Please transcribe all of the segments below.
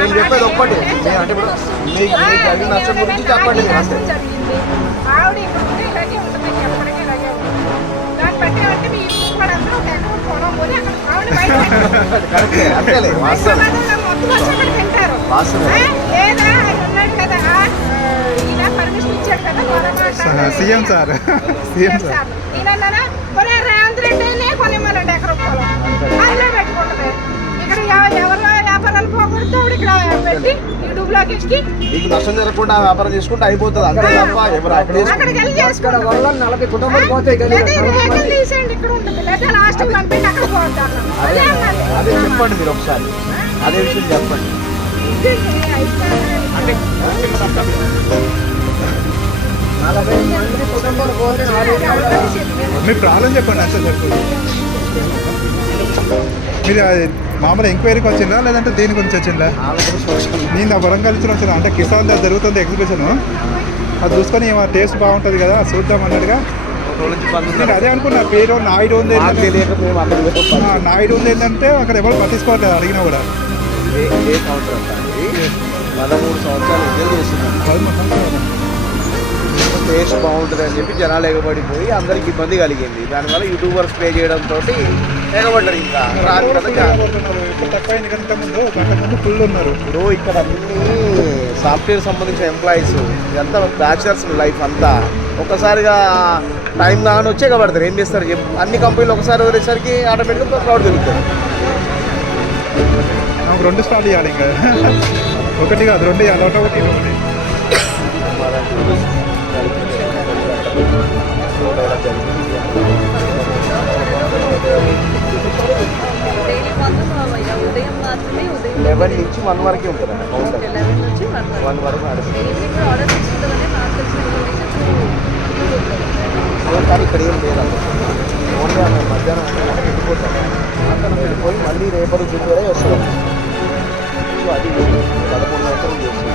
నేను చెప్పేది ఒక్కటి అంటే ఇప్పుడు మీకు జరిగిన నష్టం గురించి చెప్పండి. ఆవిడ ఇప్పుడు ఇలాగే ఉంటుంది, ఎప్పటికీ ఇలాగే ఉంటుంది. దాన్ని బట్టి అంటే మీ ఇంట్లో వాళ్ళందరూ ఒక ఎకరం పొలం కొని అక్కడ ఆవిడ మొత్తం వచ్చి అక్కడ తింటారు. లేదా ఆయన ఉన్నాడు కదా, ఈయన పర్మిషన్ ఇచ్చాడు కదా సీఎం సార్. ఈయన కొనే రేవంత్ రెడ్డి కొనిమ్మనండి ఎకరం పొలం అందులో పెట్టుకుంటుంది. ఇక్కడ ఎవరు వ్యాపారాలు పోకూడదు, ఇక్కడ పెట్టి యూట్యూబ్లోకి ఎక్కి మీకు నష్టం జరగకుండా వ్యాపారం చేసుకుంటే అయిపోతుంది. అంతే తప్ప ఎవరు అక్కడికి వెళ్ళి చేసుకోవడం 40 కుటుంబాలు పోతాయి. తీసేయండి, ఇక్కడ ఉంటుంది. లేదా లాస్ట్ పంపించి అక్కడ పోతాను. అదే చెప్పండి మీరు ఒకసారి, అదే విషయం చెప్పండి. మీ ప్రాబ్లం చెప్పండి అంతే సరిపోదు. మీరు మామూలు ఎంక్వైరీకి వచ్చిందా లేదంటే దేని గురించి వచ్చిందా? నేను ఆ వరంగల్ నుంచి వచ్చిన అంటే కిసాన్ దగ్గర జరుగుతుంది ఎగ్జిబిషన్, అది చూసుకొని టేస్ట్ బాగుంటుంది కదా చూద్దాం అన్నట్టుగా నేను అదే అనుకున్నా. పేరు నాయుడు ఉంది, నాయుడు ఉంది ఏంటంటే అక్కడ ఎవరు పట్టించుకోవట్లేదు అడిగినా కూడా. 13 సంవత్సరాలు టేస్ట్ బాగుంటుంది అని చెప్పి జనాలు ఎగబడిపోయి అందరికి ఇబ్బంది కలిగింది. దానివల్ల యూట్యూబర్స్ పే చేయడంతో ఎగబడ్డారు. ఇంకా ఫుల్ ఉన్నారు. ఇప్పుడు ఇక్కడ అన్ని సాఫ్ట్వేర్ సంబంధించిన ఎంప్లాయీస్ ఇదంతా బ్యాచులర్స్ లైఫ్ అంతా ఒక్కసారిగా టైం కాని వచ్చి ఎగబడతారు. ఏం చేస్తారు అన్ని కంపెనీలు ఒకసారి వదిలేసరికి ఆటోమేటిక్గా క్రౌడ్ దొరుకుతుంది. 2 స్టార్ట్ చేయాలి, ఇంకా ఒకటి కాదు 2 చేయాలి. ఒకటి ఉదయం మాత్రమే 11 నుంచి 1 వరకే ఉంటుంది. 11 నుంచి 1 వరకు నడుస్తుంది. కానీ ఇక్కడ ఏం లేదండి. ఓన్లీ ఆమె మధ్యాహ్నం వెళ్ళిపోతాం, అక్కడ వెళ్ళిపోయి మళ్ళీ రేపటి చూపే వస్తాం. సో అది 13 సంవత్సరాలు చేస్తుంది.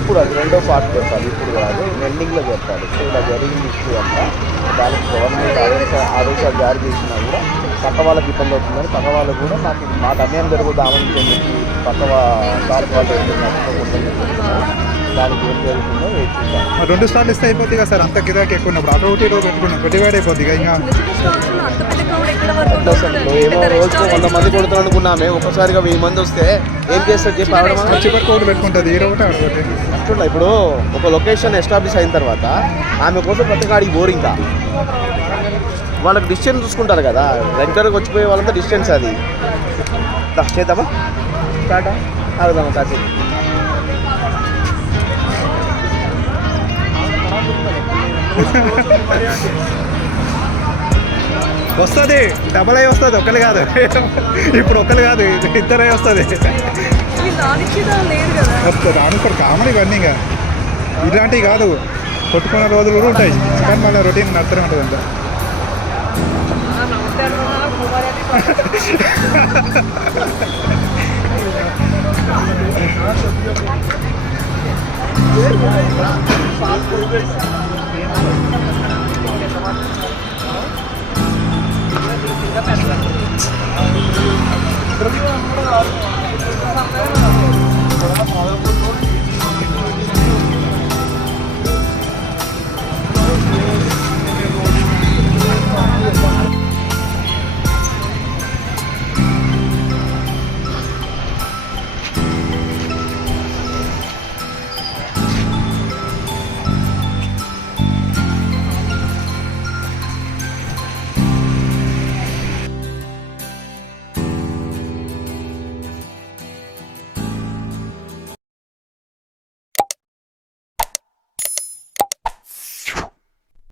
ఇప్పుడు అది 2వ పార్ట్ చెప్పాలి, ఇప్పుడు కాదు ఎండింగ్లో చెప్పాలి. సో ఇలా జరిగింది ఇష్యూ అంతా దానికి గవర్నమెంట్ ఆదేశాలు జారీ చేసినా కూడా పక్క వాళ్ళకి ఇబ్బంది అవుతుందని పక్క వాళ్ళు కూడా మాకు అన్యాయం జరుగుతుంది ఆమెను పక్క స్టార్ట్ వాళ్ళు దానికి ఏం జరుగుతుందో వేచుకుంటాం. 2 స్టార్లు ఇస్తే అయిపోతుంది కదా సార్. అంత గిరాకీ ఎక్కువ ఉన్నప్పుడు అటు ఒకటి పెట్టుకున్నాం కొద్దిగా అయిపోద్ది. ఇంకా ఏమో రోజుకు 100 మంది కొడుతారు అనుకున్నామే, ఒక్కసారిగా 1000 మంది వస్తే ఏం చేస్తారు చెప్పి చివరి పెట్టుకుంటుంది. అట్లా ఇప్పుడు ఒక లొకేషన్ ఎస్టాబ్లిష్ అయిన తర్వాత ఆమె కోసం ప్రతి కాడికి బోరింగ్ వాళ్ళకి డిస్టెన్స్ చూసుకుంటారు కదా. రెగ్యులర్గా వచ్చిపోయే వాళ్ళంతా డిస్టెన్స్ అది చేద్దామా స్టార్ట్ ఆగుదామా కాసేపు. వస్తుంది, డబల్ అయి వస్తుంది, ఒక్కరు కాదు. ఇప్పుడు ఒక్కరు కాదు, 2 వస్తుంది. వస్తుంది అనుకోరు కామన్ ఇవన్నీ. ఇంకా ఇలాంటివి కాదు, కొట్టుకున్న రోజులు కూడా ఉంటాయి. కానీ మళ్ళీ రొటీన్ నడుతూనే ఉంటుంది అంతా. Terus